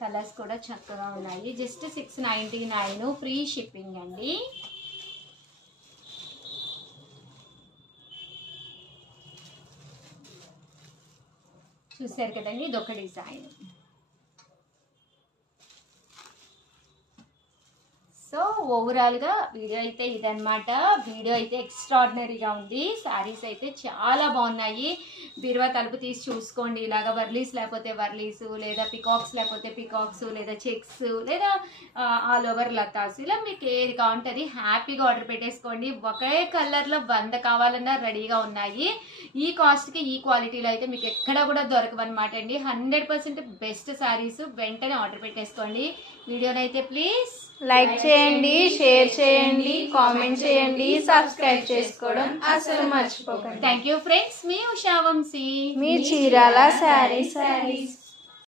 Colours కూడా చక్కగా ఉన్నాయి. జస్ట్ 699 ఫ్రీ షిప్పింగ్ అండి. చూసారు కదండి, ఇదొక డిజైన్. సో ఓవరాల్గా వీడియో అయితే ఇదన్నమాట. వీడియో అయితే ఎక్స్ట్రాడినరీగా ఉంది. శారీస్ అయితే చాలా బాగున్నాయి. బీరువా తలుపు తీసి చూసుకోండి. ఇలాగా వర్లీస్ లేకపోతే వర్లీస్, లేదా పికాక్స్ లేకపోతే పికాక్స్, లేదా చెక్స్, లేదా ఆల్ ఓవర్ లతాస్, ఇలా మీకు ఏది కావాలంటే హ్యాపీగా ఆర్డర్ పెట్టేసుకోండి. ఒకే కలర్లో 100 కావాలన్నా రెడీగా ఉన్నాయి. ఈ కాస్ట్కి ఈ క్వాలిటీలో అయితే మీకు ఎక్కడ కూడా దొరకవన్నమాట అండి. 100% బెస్ట్ శారీస్. వెంటనే ఆర్డర్ పెట్టేసుకోండి. వీడియోనైతే ప్లీజ్ లైక్ చేయండి, షేర్ చేయండి, కామెంట్ చేయండి, సబ్స్క్రైబ్ చేసుకోవడం అసలు మర్చిపోకండి. Thank you friends. మీ ఉషా వంశీ, మీ చీరాల శారీస్.